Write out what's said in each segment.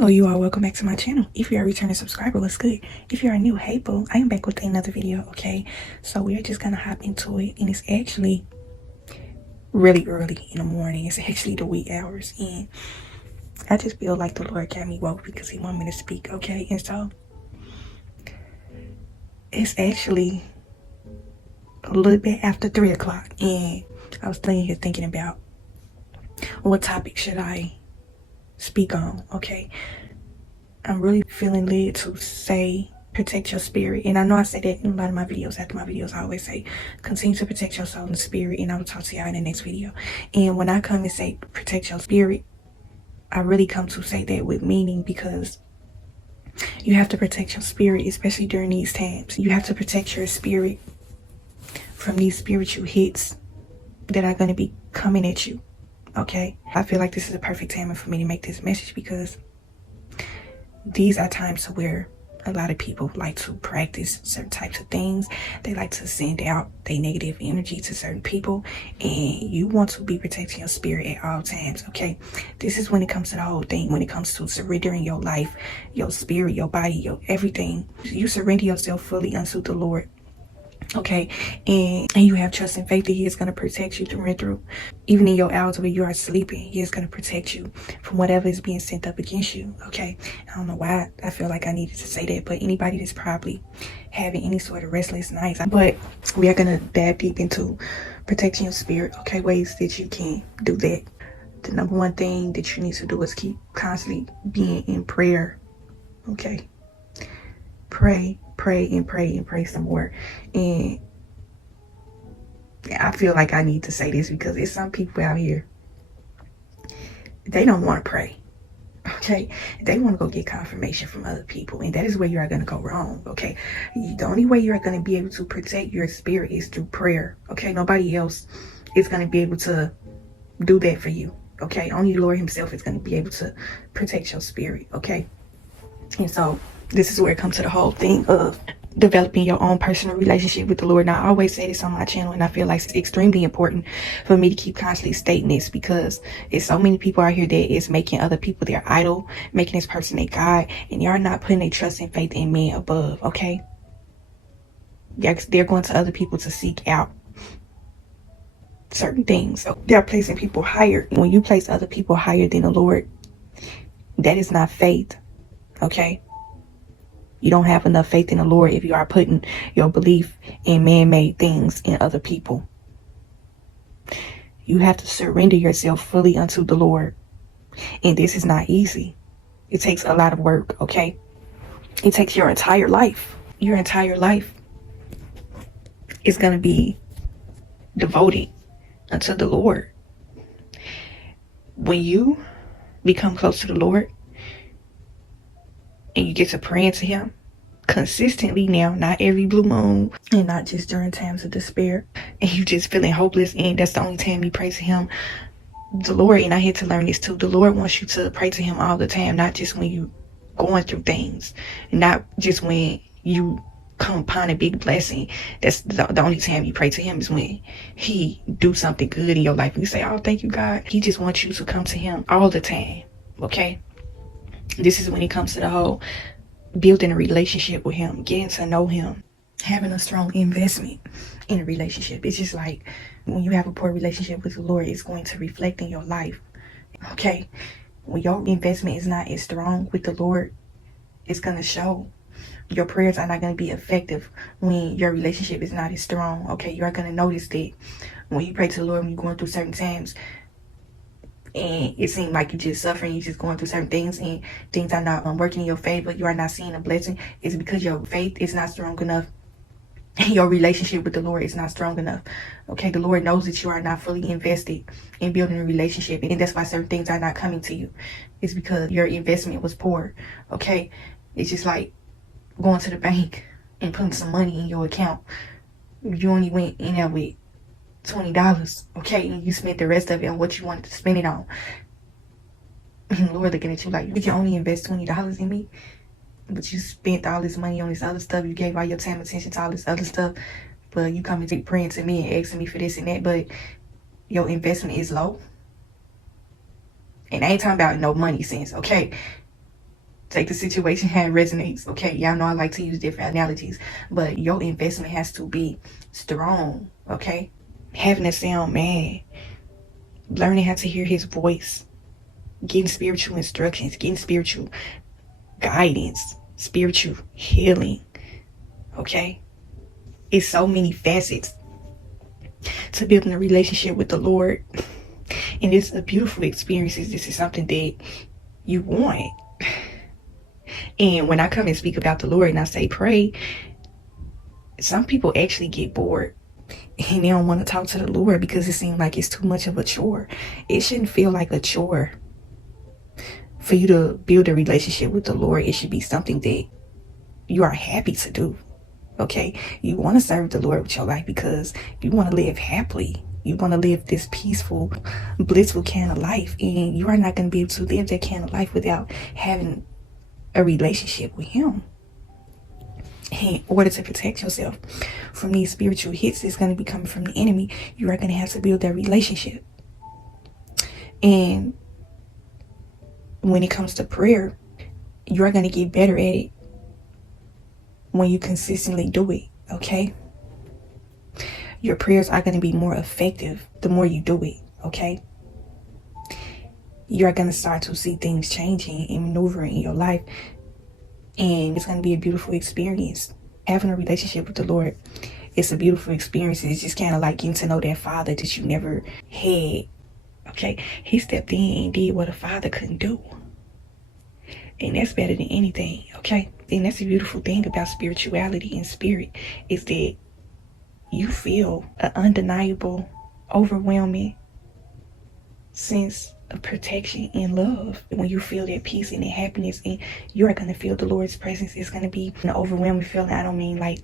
Hello you all, welcome back to my channel. If you're a returning subscriber, what's good? If you're a new, hey boo, I am back with another video. Okay, so we're just gonna hop into it, and it's actually really early in the morning. It's actually the wee hours, and I just feel like the Lord got me woke because he wanted me to speak. Okay, and so it's actually a little bit after 3 o'clock, and I was laying here thinking about what topic should I speak on. Okay, I'm really feeling led to say protect your spirit, and I know I say that in a lot of my videos. After my videos, I always say continue to protect your soul and spirit, and I will talk to y'all in the next video. And when I come and say protect your spirit, I really come to say that with meaning, because you have to protect your spirit, especially during these times. You have to protect your spirit from these spiritual hits that are going to be coming at you. Okay, I feel like this is a perfect time for me to make this message, because these are times where a lot of people like to practice certain types of things. They like to send out their negative energy to certain people, and you want to be protecting your spirit at all times. Okay, this is when it comes to the whole thing. When it comes to surrendering your life, your spirit, your body, your everything, you surrender yourself fully unto the Lord. Okay, and you have trust and faith that he is going to protect you through and through. Even in your hours where you are sleeping, he is going to protect you from whatever is being sent up against you. Okay, I don't know why I feel like I needed to say that, but anybody that's probably having any sort of restless nights. But we are going to dive deep into protecting your spirit. Okay, ways that you can do that. The number one thing that you need to do is keep constantly being in prayer. Okay, pray and pray some more. And I feel like I need to say this, because there's some people out here, they don't want to pray. Okay, they want to go get confirmation from other people, and that is where you are going to go wrong. Okay, the only way you are going to be able to protect your spirit is through prayer. Okay, nobody else is going to be able to do that for you. Okay, only the Lord himself is going to be able to protect your spirit. Okay, and so this is where it comes to the whole thing of developing your own personal relationship with the Lord. Now, I always say this on my channel, and I feel like it's extremely important for me to keep constantly stating this, because there's so many people out here that is making other people their idol, making this person their God, and they are not putting their trust and faith in men above. Okay, they're going to other people to seek out certain things. So they're placing people higher. When you place other people higher than the Lord, that is not faith. Okay, you don't have enough faith in the Lord if you are putting your belief in man-made things in other people. You have to surrender yourself fully unto the Lord, and this is not easy. It takes a lot of work. Okay, it takes your entire life. Your entire life is going to be devoted unto the Lord. When you become close to the Lord and you get to praying to him consistently, now, not every blue moon, and not just during times of despair, and you just feeling hopeless, and that's the only time you pray to him. The Lord, and I had to learn this too, the Lord wants you to pray to him all the time, not just when you going through things, not just when you come upon a big blessing. That's the only time you pray to him, is when he do something good in your life and you say, oh, thank you, God. He just wants you to come to him all the time. Okay, this is when it comes to the whole building a relationship with him, getting to know him, having a strong investment in a relationship. It's just like when you have a poor relationship with the Lord, it's going to reflect in your life. Okay, when your investment is not as strong with the Lord, it's going to show. Your prayers are not going to be effective when your relationship is not as strong. Okay, you are going to notice that when you pray to the Lord, when you're going through certain times, and it seems like you're just suffering, you're just going through certain things, and things are not working in your favor, you are not seeing a blessing, it's because your faith is not strong enough, and your relationship with the Lord is not strong enough. Okay, the Lord knows that you are not fully invested in building a relationship, and that's why certain things are not coming to you. It's because your investment was poor. Okay, it's just like going to the bank and putting some money in your account. You only went in there with $20, okay, and you spent the rest of it on what you wanted to spend it on. And the Lord looking at you like, you can only invest $20 in me, but you spent all this money on this other stuff. You gave all your time and attention to all this other stuff, but you come and praying to me and asking me for this and that, but your investment is low. And I ain't talking about no money sense. Okay, Take the situation how it resonates. Okay, y'all know I like to use different analogies, but your investment has to be strong. Okay, having a sound man, learning how to hear his voice, getting spiritual instructions, getting spiritual guidance, spiritual healing. Okay, it's so many facets to building a relationship with the Lord, and it's a beautiful experience. This is something that you want. And when I come and speak about the Lord and I say pray, some people actually get bored and they don't want to talk to the Lord because it seems like it's too much of a chore. It shouldn't feel like a chore for you to build a relationship with the Lord. It should be something that you are happy to do. Okay, you want to serve the Lord with your life because you want to live happily. You want to live this peaceful, blissful kind of life, and you are not going to be able to live that kind of life without having a relationship with him. In order to protect yourself from these spiritual hits that's going to be coming from the enemy, you are going to have to build that relationship. And when it comes to prayer, you are going to get better at it when you consistently do it. Okay, your prayers are going to be more effective the more you do it. Okay, you're going to start to see things changing and maneuvering in your life, and it's going to be a beautiful experience. Having a relationship with the Lord, it's a beautiful experience. It's just kind of like getting to know that Father that you never had. Okay, he stepped in and did what a father couldn't do, and that's better than anything. Okay, and that's the beautiful thing about spirituality and spirit, is that you feel an undeniable, overwhelming sense of protection and love. When you feel that peace and that happiness, and you're going to feel the Lord's presence, it's going to be an overwhelming feeling. I don't mean like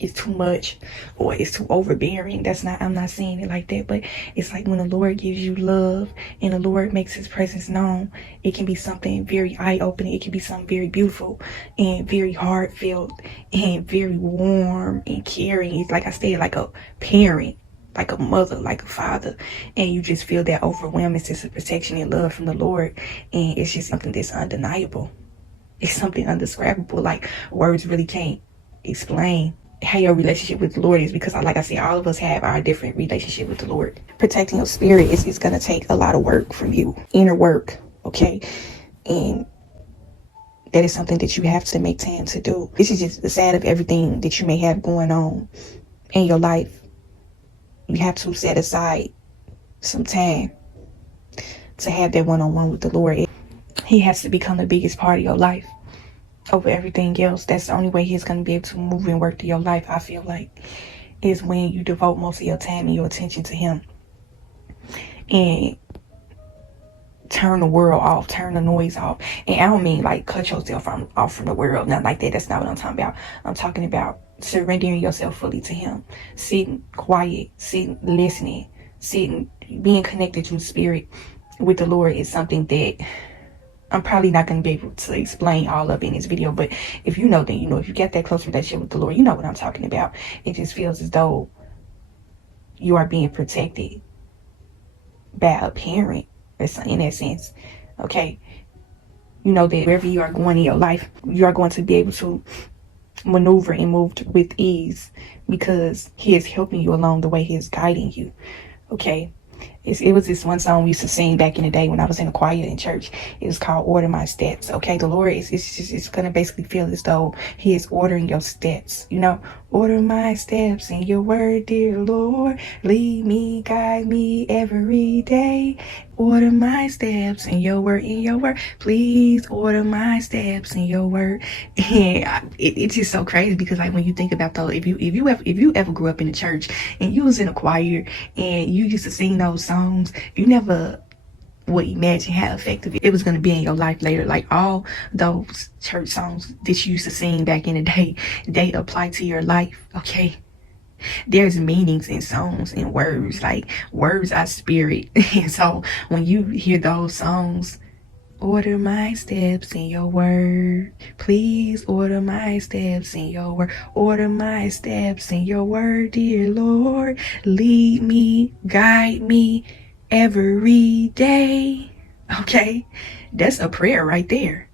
it's too much or it's too overbearing. I'm not saying it like that, but it's like when the Lord gives you love and the Lord makes his presence known, it can be something very eye-opening. It can be something very beautiful and very heartfelt and very warm and caring. It's like I said, like a parent, like a mother, like a father, and you just feel that overwhelming sense of protection and love from the Lord, and it's just something that's undeniable. It's something indescribable, like words really can't explain how your relationship with the Lord is, because like I said, all of us have our different relationship with the Lord. Protecting your spirit is going to take a lot of work from you, inner work. Okay, and that is something that you have to make time to do. This is just the side of everything that you may have going on in your life. You have to set aside some time to have that one-on-one with the Lord. He has to become the biggest part of your life over everything else. That's the only way he's going to be able to move and work through your life, I feel like, is when you devote most of your time and your attention to him. And turn the world off, turn the noise off. And I don't mean like cut yourself off from the world, nothing like that. That's not what I'm talking about. I'm talking about surrendering yourself fully to him, sitting quiet, sitting, listening, sitting, being connected to the spirit with the Lord is something that I'm probably not going to be able to explain all of in this video, but if you know, then you know. If you get that close relationship with the Lord, you know what I'm talking about. It just feels as though you are being protected by a parent in that sense. Okay, you know that wherever you are going in your life, you are going to be able to maneuver and move with ease, because he is helping you along the way. He is guiding you. Okay, it was this one song we used to sing back in the day when I was in a choir in church. It was called Order My Steps. Okay, the Lord it's gonna basically feel as though he is ordering your steps. You know, order my steps in your word, dear Lord. Lead me, guide me every day. Order my steps in your word, Please order my steps in your word. And it's just so crazy, because like when you think about those, if you ever grew up in the church and you was in a choir and you used to sing those songs, you never would imagine how effective it was going to be in your life later. Like all those church songs that you used to sing back in the day, they apply to your life. Okay, there's meanings in songs and words. Like words are spirit. And so when you hear those songs, order my steps in your word, please order my steps in your word, order my steps in your word, dear Lord. Lead me, guide me every day. Okay, that's a prayer right there.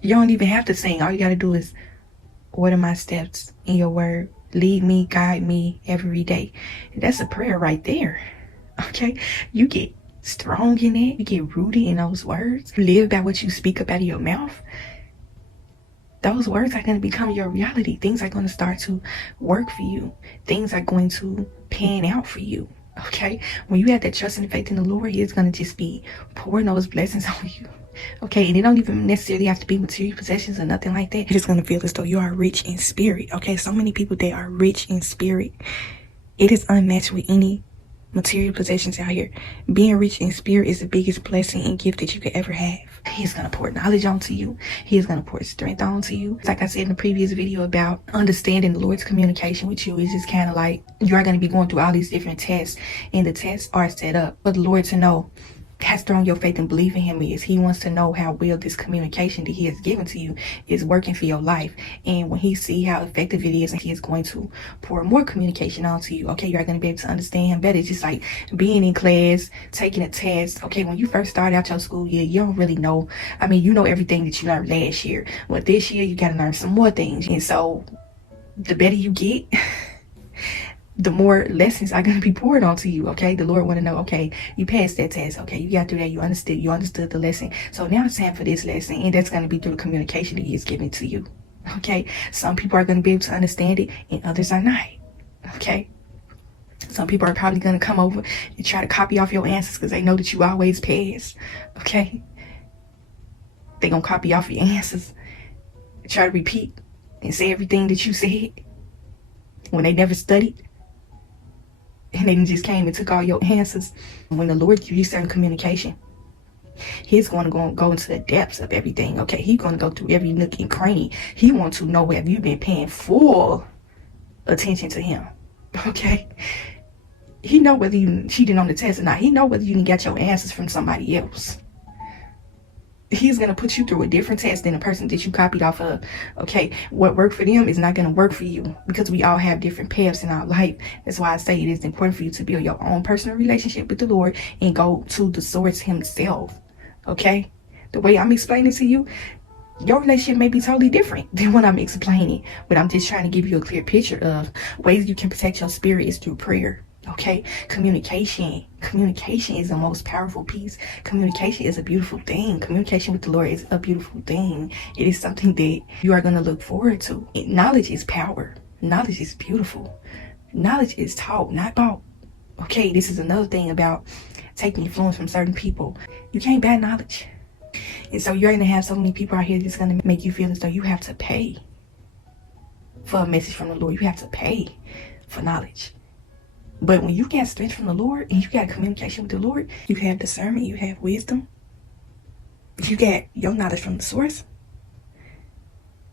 You don't even have to sing. All you got to do is order my steps in your word. Lead me, guide me every day. That's a prayer right there. Okay? You get strong in it. You get rooted in those words. You live by what you speak up out of your mouth. Those words are going to become your reality. Things are going to start to work for you. Things are going to pan out for you. Okay? When you have that trust and faith in the Lord, He is going to just be pouring those blessings on you. Okay? And it don't even necessarily have to be material possessions or nothing like that. You're just going to feel as though you are rich in spirit. Okay? So many people, they are rich in spirit. It is unmatched with any material possessions out here. Being rich in spirit is the biggest blessing and gift that you could ever have. He is going to pour knowledge onto you. He is going to pour strength onto you. Like I said in the previous video about understanding the Lord's communication with you, is just kind of like you are going to be going through all these different tests, and the tests are set up for the Lord to know. Has thrown your faith and belief in Him is. He wants to know how well this communication that He has given to you is working for your life. And when He see how effective it is, and He is going to pour more communication onto you. Okay, you're going to be able to understand Him better. It's just like being in class, taking a test. Okay, when you first start out your school year, you don't really know. I mean, you know everything that you learned last year. But this year, you got to learn some more things. And so, the better you get, the more lessons are going to be poured onto you. Okay, the Lord want to know, okay, you passed that test. Okay, you got through that. You understood the lesson. So now it's time for this lesson, and that's going to be through the communication that He is giving to you. Okay, some people are going to be able to understand it, and others are not. Okay, some people are probably going to come over and try to copy off your answers because they know that you always pass. Okay, they gonna copy off your answers, try to repeat and say everything that you said when they never studied. And they just came and took all your answers. When the Lord gives you certain communication, He's going to go into the depths of everything. Okay, He's going to go through every nook and cranny. He wants to know, have you been paying full attention to Him? Okay, He know whether you cheated on the test or not. He know whether you can get your answers from somebody else. He's going to put you through a different test than the person that you copied off of. Okay, what worked for them is not going to work for you, because we all have different paths in our life. That's why I say it is important for you to build your own personal relationship with the Lord and go to the source Himself. Okay, the way I'm explaining to you, your relationship may be totally different than what I'm explaining, but I'm just trying to give you a clear picture of ways you can protect your spirit is through prayer. Okay, communication is the most powerful piece. Communication is a beautiful thing. Communication with the Lord is a beautiful thing. It is something that you are going to look forward to. Knowledge is power. Knowledge is beautiful. Knowledge is taught, not bought. Okay, this is another thing about taking influence from certain people. You can't buy knowledge. And so you're going to have so many people out here that's going to make you feel as though you have to pay for a message from the Lord. You have to pay for knowledge. But when you get strength from the Lord and you got communication with the Lord, you have discernment, you have wisdom, you get your knowledge from the source.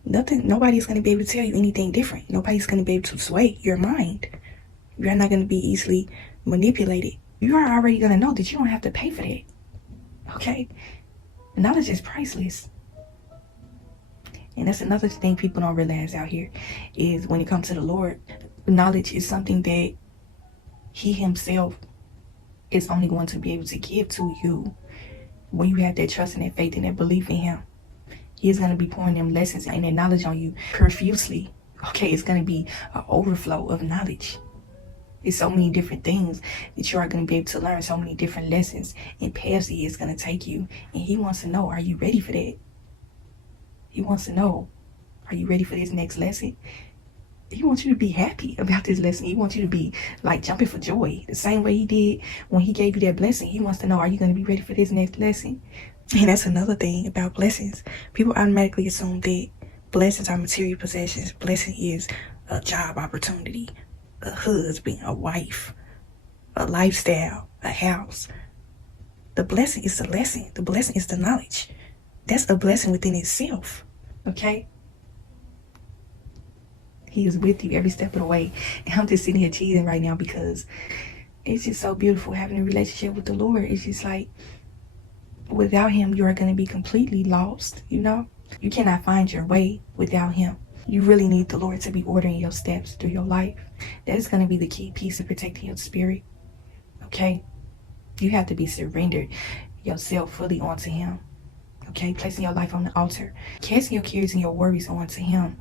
Nobody's going to be able to tell you anything different. Nobody's going to be able to sway your mind. You're not going to be easily manipulated. You are already going to know that you don't have to pay for that. Okay? Knowledge is priceless. And that's another thing people don't realize out here, is when it comes to the Lord, knowledge is something that He Himself is only going to be able to give to you when you have that trust and that faith and that belief in Him. He is going to be pouring them lessons and that knowledge on you profusely. Okay, it's going to be an overflow of knowledge. There's so many different things that you are going to be able to learn, so many different lessons and paths He is going to take you. And He wants to know, are you ready for that? He wants to know, are you ready for this next lesson? He wants you to be happy about this lesson. He wants you to be like jumping for joy. The same way He did when He gave you that blessing. He wants to know, are you going to be ready for this next lesson? And that's another thing about blessings. People automatically assume that blessings are material possessions. Blessing is a job opportunity, a husband, a wife, a lifestyle, a house. The blessing is the lesson. The blessing is the knowledge. That's a blessing within itself. Okay? He is with you every step of the way. And I'm just sitting here cheesing right now because it's just so beautiful having a relationship with the Lord. It's just like, without Him, you are going to be completely lost, you know? You cannot find your way without Him. You really need the Lord to be ordering your steps through your life. That is going to be the key piece of protecting your spirit. Okay? You have to be surrendered yourself fully onto Him. Okay, placing your life on the altar, casting your cares and your worries onto him.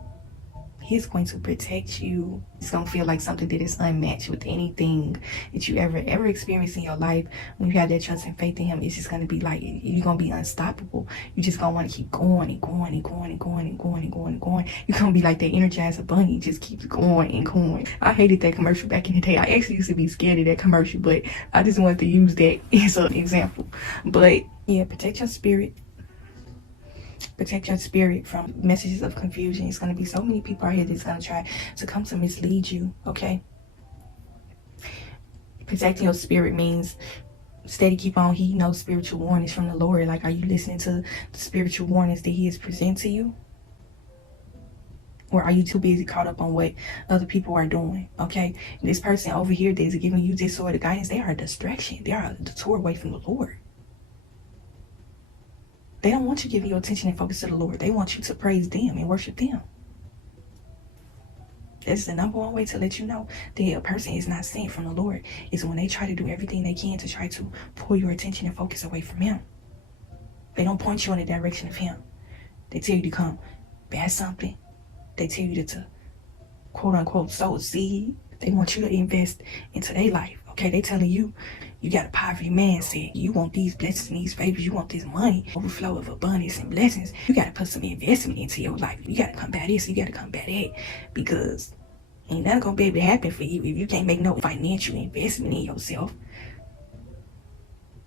He's going to protect you. It's going to feel like something that is unmatched with anything that you ever experienced in your life. When you have that trust and faith in him, it's just going to be like, you're going to be unstoppable. You just going to want to keep going and going and going and going and going and going and going. You're going to be like that Energizer bunny, just keeps going and going. I hated that commercial back in the day. I actually used to be scared of that commercial, but I just wanted to use that as an example. But yeah, protect your spirit. Protect your spirit from messages of confusion. It's going to be so many people out here that's going to try to come to mislead you, okay? Protecting your spirit means steady keep on heeding those spiritual warnings from the Lord. Like, are you listening to the spiritual warnings that he is presenting to you? Or are you too busy caught up on what other people are doing, okay? This person over here that is giving you this sort of guidance, they are a distraction. They are a detour away from the Lord. They don't want you giving your attention and focus to the Lord. They want you to praise them and worship them. That's the number one way to let you know that a person is not sent from the Lord, is when they try to do everything they can to try to pull your attention and focus away from him. They don't point you in the direction of him. They tell you to come buy something. They tell you to quote unquote sow a seed. They want you to invest into their life. Okay, they telling you, you got a poverty mindset. You want these blessings and these favors. You want this money, overflow of abundance and blessings. You got to put some investment into your life. You got to come by this. You got to come by that. Because ain't nothing going to be able to happen for you if you can't make no financial investment in yourself.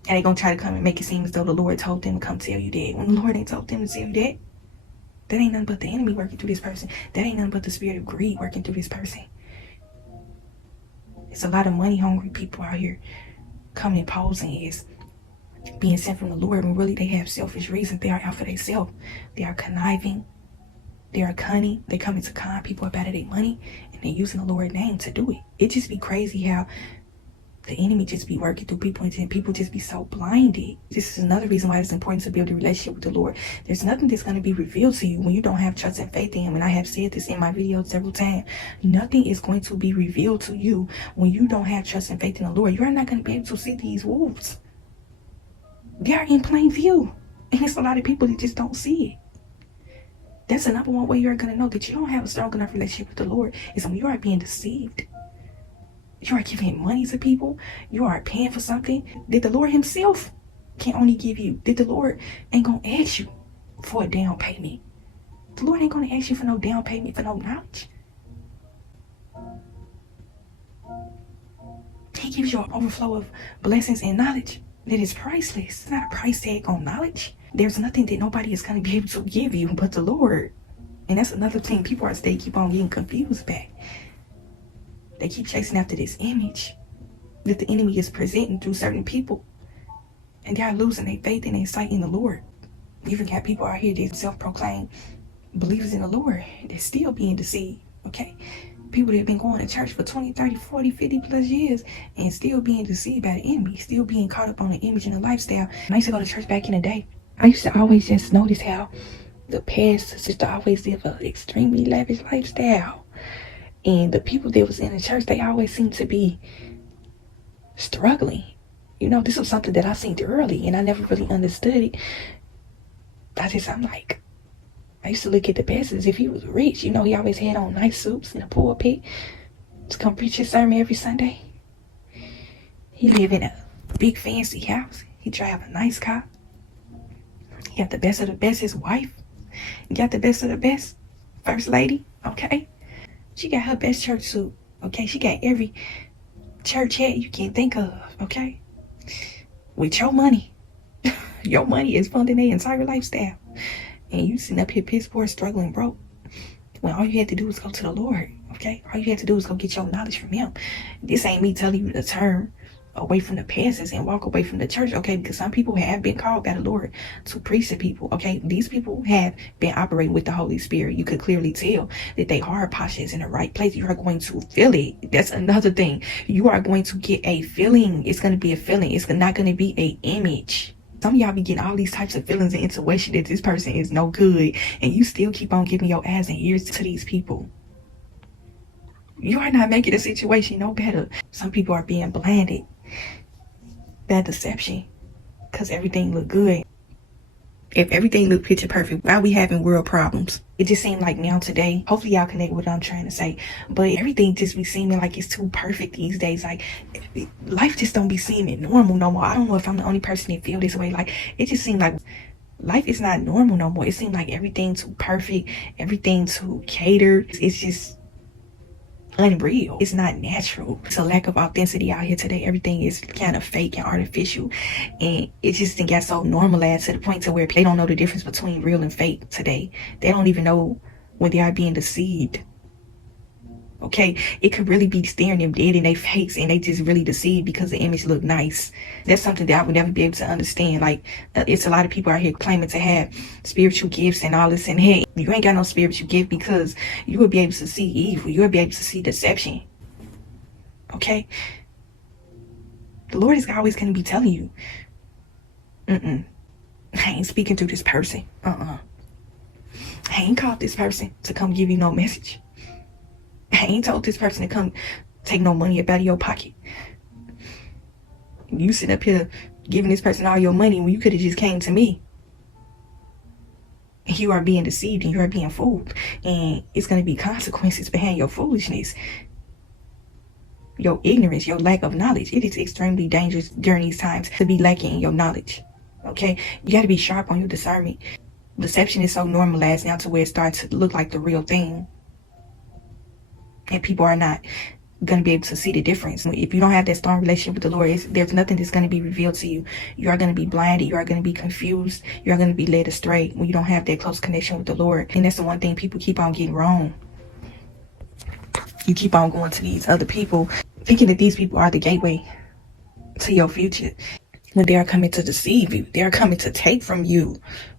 And they going to try to come and make it seem as though the Lord told them to come tell you that. When the Lord ain't told them to tell you that. That ain't nothing but the enemy working through this person. That ain't nothing but the spirit of greed working through this person. It's a lot of money hungry people out here coming and posing as being sent from the Lord when really they have selfish reasons. They are out for themselves. They are conniving. They are cunning. They come to con people up out of their money, and they're using the Lord's name to do it. It just be crazy how the enemy just be working through people, and people just be so blinded. This is another reason why it's important to build a relationship with the Lord. There's nothing that's going to be revealed to you when you don't have trust and faith in him. And I have said this in my videos several times. Nothing is going to be revealed to you when you don't have trust and faith in the Lord. You're not going to be able to see these wolves. They are in plain view. And it's a lot of people that just don't see it. That's the number one way you're going to know that you don't have a strong enough relationship with the Lord, is when you are being deceived. You are giving money to people. You are paying for something that the Lord himself can only give you. That the Lord ain't going to ask you for a down payment. The Lord ain't going to ask you for no down payment for no knowledge. He gives you an overflow of blessings and knowledge that is priceless. It's not a price tag on knowledge. There's nothing that nobody is going to be able to give you but the Lord. And that's another thing people keep on getting confused back. They keep chasing after this image that the enemy is presenting through certain people. And they are losing their faith and their sight in the Lord. You even got people out here that self-proclaimed believers in the Lord. They're still being deceived, okay? People that have been going to church for 20, 30, 40, 50 plus years and still being deceived by the enemy. Still being caught up on the image and the lifestyle. And I used to go to church back in the day. I used to always just notice how the pastors used to always live an extremely lavish lifestyle. And the people that was in the church, they always seemed to be struggling. You know, this was something that I seen early and I never really understood it. I'm like, I used to look at the pastor as if he was rich. You know, he always had on nice suits in the pulpit to come preach his sermon every Sunday. He live in a big fancy house. He drive a nice car. He got the best of the best, his wife. He got the best of the best, first lady, okay? She got her best church suit, okay? She got every church hat you can think of, okay? With your money. Your money is funding their entire lifestyle. And you sitting up here piss poor, struggling broke. When all you had to do was go to the Lord, okay? All you had to do was go get your knowledge from him. This ain't me telling you to turn away from the pastors and walk away from the church, okay? Because some people have been called by the Lord to preach to people, okay? These people have been operating with the Holy Spirit. You could clearly tell that they heart posture is in the right place. You are going to feel it. That's another thing. You are going to get a feeling. It's going to be a feeling. It's not going to be a image. Some of y'all be getting all these types of feelings and intuition that this person is no good, and you still keep on giving your eyes and ears to these people. You are not making the situation no better. Some people are being blinded by deception because everything look good. If everything looked picture perfect, why are we having world problems? It just seemed like now today, hopefully y'all connect with what I'm trying to say, but everything just be seeming like it's too perfect these days. Like, life just don't be seeming normal no more. I don't know if I'm the only person that feel this way. Like, it just seemed like life is not normal no more. It seemed like everything too perfect, everything too catered. It's just unreal. It's not natural. It's a lack of authenticity out here today. Everything is kind of fake and artificial, and it just got so normalized to the point to where they don't know the difference between real and fake today. They don't even know when they are being deceived. Okay, it could really be staring them dead in their face, and they just really deceived because the image looked nice. That's something that I would never be able to understand. Like, it's a lot of people out here claiming to have spiritual gifts and all this, and hey, you ain't got no spiritual gift because you will be able to see evil. You will be able to see deception. Okay, the Lord is always going to be telling you, I ain't speaking to this person. I ain't called this person to come give you no message. I ain't told this person to come take no money up out of your pocket. You sit up here giving this person all your money when you could have just came to me. You are being deceived and you are being fooled. And it's going to be consequences behind your foolishness. Your ignorance, your lack of knowledge. It is extremely dangerous during these times to be lacking in your knowledge. Okay? You got to be sharp on your discernment. Deception is so normalized now to where it starts to look like the real thing. And people are not going to be able to see the difference. If you don't have that strong relationship with the Lord, there's nothing that's going to be revealed to you. You are going to be blinded. You are going to be confused. You are going to be led astray when you don't have that close connection with the Lord. And that's the one thing people keep on getting wrong. You keep on going to these other people, thinking that these people are the gateway to your future. When they are coming to deceive you, they are coming to take from you.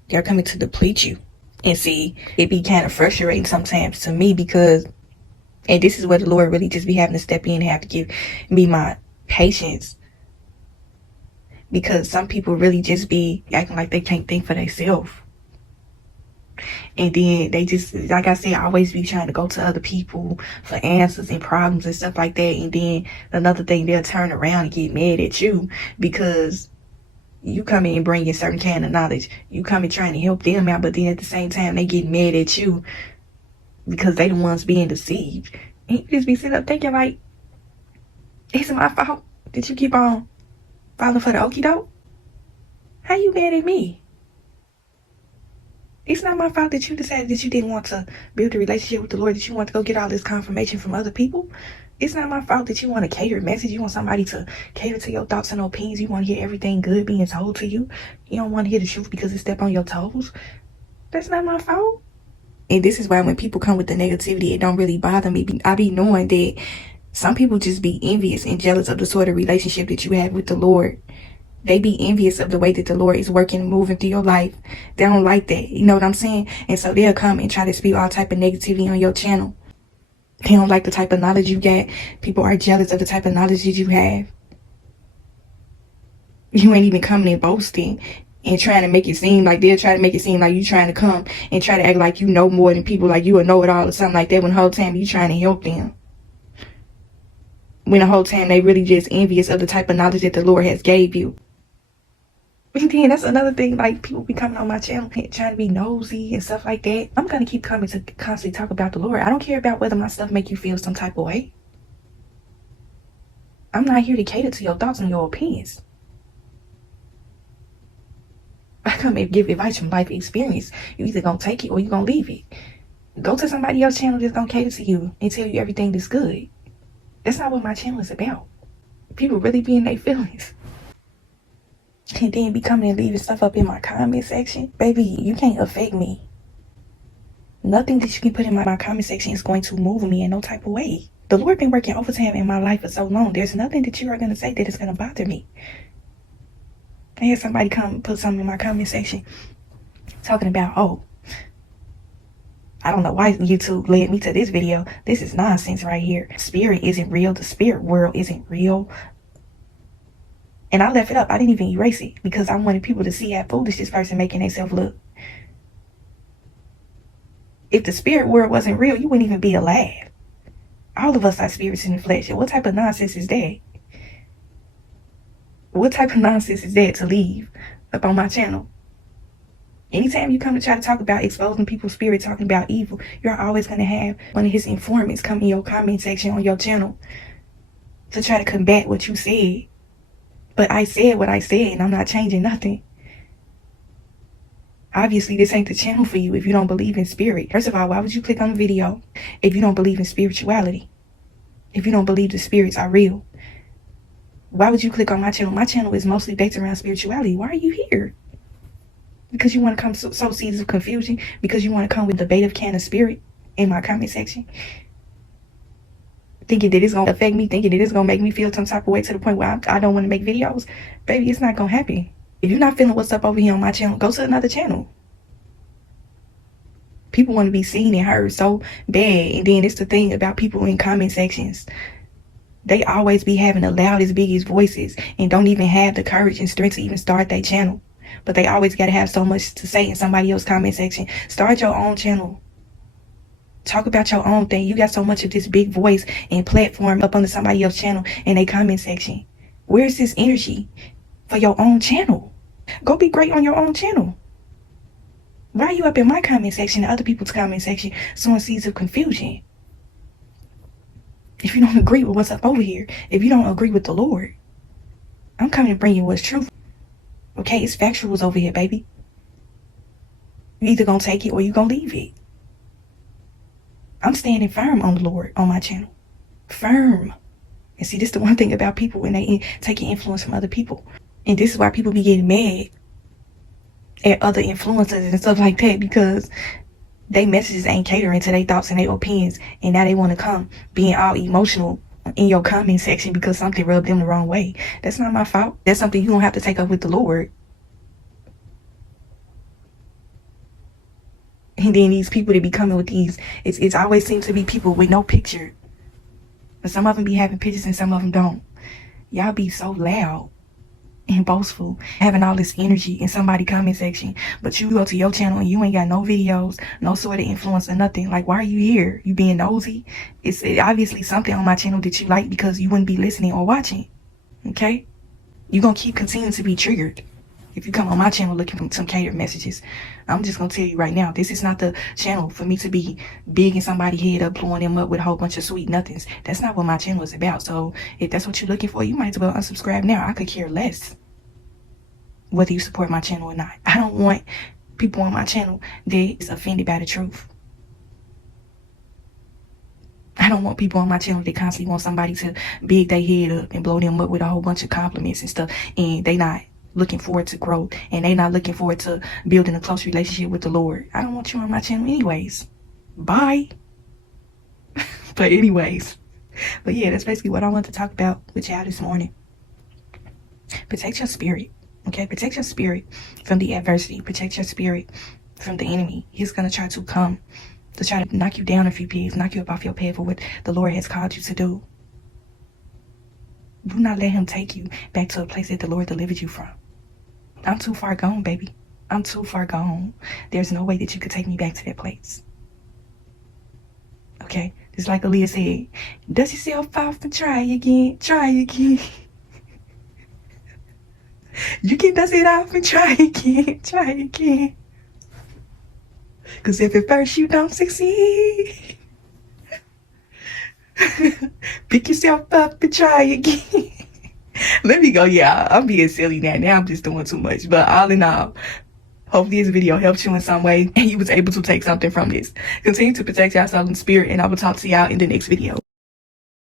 They are coming to deplete you. And see, it be kind of frustrating sometimes to me because, and this is where the Lord really just be having to step in and have to give me my patience. Because some people really just be acting like they can't think for themselves. And then they just, like I said, always be trying to go to other people for answers and problems and stuff like that. And then another thing, they'll turn around and get mad at you because you come in and bring in certain kind of knowledge. You come in trying to help them out, but then at the same time, they get mad at you because they the ones being deceived. And you just be sitting up thinking like, is it my fault that you keep on falling for the okie doke? How you mad at me? It's not my fault that you decided that you didn't want to build a relationship with the Lord, that you want to go get all this confirmation from other people. It's not my fault that you want a catered message. You want somebody to cater to your thoughts and opinions. You want to hear everything good being told to you. You don't want to hear the truth because it step on your toes. That's not my fault. And this is why when people come with the negativity, it don't really bother me. I be knowing that some people just be envious and jealous of the sort of relationship that you have with the Lord. They be envious of the way that the Lord is working and moving through your life. They don't like that. You know what I'm saying? And so they'll come and try to spew all type of negativity on your channel. They don't like the type of knowledge you get. People are jealous of the type of knowledge that you have. You ain't even coming and boasting and trying to make it seem like they're trying to make it seem like you trying to come and try to act like you know more than people, like you a know-it-all or something like that, when the whole time you trying to help them. When the whole time they really just envious of the type of knowledge that the Lord has gave you. And then that's another thing, like people be coming on my channel trying to be nosy and stuff like that. I'm going to keep coming to constantly talk about the Lord. I don't care about whether my stuff make you feel some type of way. I'm not here to cater to your thoughts and your opinions. I come and give advice from life experience. You either gonna take it or you gonna leave it. Go to somebody else's channel that's gonna cater to you and tell you everything that's good. That's not what my channel is about. People really be in their feelings. And then be coming and leaving stuff up in my comment section. Baby, you can't affect me. Nothing that you can put in my comment section is going to move me in no type of way. The Lord been working overtime in my life for so long. There's nothing that you are going to say that is going to bother me. I had somebody come put something in my comment section talking about, oh, I don't know why YouTube led me to this video. This is nonsense right here. Spirit isn't real. The spirit world isn't real. And I left it up. I didn't even erase it because I wanted people to see how foolish this person making themselves look. If the spirit world wasn't real, you wouldn't even be alive. All of us are spirits in the flesh. What type of nonsense is that? What type of nonsense is that to leave up on my channel? Anytime you come to try to talk about exposing people's spirit, talking about evil, you're always going to have one of his informants come in your comment section on your channel to try to combat what you said. But I said what I said, and I'm not changing nothing. Obviously, this ain't the channel for you if you don't believe in spirit. First of all, why would you click on the video if you don't believe in spirituality? If you don't believe the spirits are real? Why would you click on my channel? My channel is mostly based around spirituality. Why are you here? Because you want to come sow seeds of confusion? Because you want to come with the bait of can of spirit in my comment section? Thinking that it's going to affect me, thinking that it's going to make me feel some type of way to the point where I don't want to make videos? Baby, it's not going to happen. If you're not feeling what's up over here on my channel, go to another channel. People want to be seen and heard so bad. And then it's the thing about people in comment sections. They always be having the loudest, biggest voices and don't even have the courage and strength to even start their channel. But they always got to have so much to say in somebody else's comment section. Start your own channel. Talk about your own thing. You got so much of this big voice and platform up under somebody else's channel in their comment section. Where's this energy for your own channel? Go be great on your own channel. Why are you up in my comment section and other people's comment section sowing seeds of confusion? If you don't agree with what's up over here, if you don't agree with the Lord, I'm coming to bring you what's true. Okay, it's factuals over here, baby. You either gonna take it or you gonna leave it. I'm standing firm on the Lord on my channel. Firm. And see, this is the one thing about people when they taking influence from other people. And this is why people be getting mad at other influencers and stuff like that, because they messages ain't catering to their thoughts and their opinions, and now they want to come being all emotional in your comment section because something rubbed them the wrong way. That's not my fault. That's something you don't have to take up with the Lord. And then these people that be coming with these, it's always seems to be people with no picture. But some of them be having pictures and some of them don't. Y'all be so loud and boastful, having all this energy in somebody's comment section, but you go to your channel and you ain't got no videos, no sort of influence or nothing. Like, why are you here? You being nosy? It's obviously something on my channel that you like, because you wouldn't be listening or watching. Okay? You're gonna keep continuing to be triggered if you come on my channel looking for some catered messages. I'm just gonna tell you right now, this is not the channel for me to be bigging somebody's head up, blowing them up with a whole bunch of sweet nothings. That's not what my channel is about. So if that's what you're looking for, you might as well unsubscribe now. I could care less whether you support my channel or not. I don't want people on my channel that is offended by the truth. I don't want people on my channel that constantly want somebody to big their head up and blow them up with a whole bunch of compliments and stuff, and they not looking forward to growth, and they not looking forward to building a close relationship with the Lord. I don't want you on my channel anyways. Bye. But anyways, but yeah, that's basically what I want to talk about with y'all this morning. Protect your spirit. Okay, protect your spirit from the adversity. Protect your spirit from the enemy. He's going to try to come to try to knock you down a few pegs, knock you up off your path for what the Lord has called you to do. Do not let him take you back to a place that the Lord delivered you from. I'm too far gone, baby. I'm too far gone. There's no way that you could take me back to that place. Okay, just like Aaliyah said, dust yourself off and try again. Try again. You can dust it off and try again. Try again. Because if at first you don't succeed, pick yourself up and try again. Let me go, y'all. I'm being silly now. Now I'm just doing too much. But all in all, hopefully this video helped you in some way and you was able to take something from this. Continue to protect yourself in spirit, and I will talk to y'all in the next video.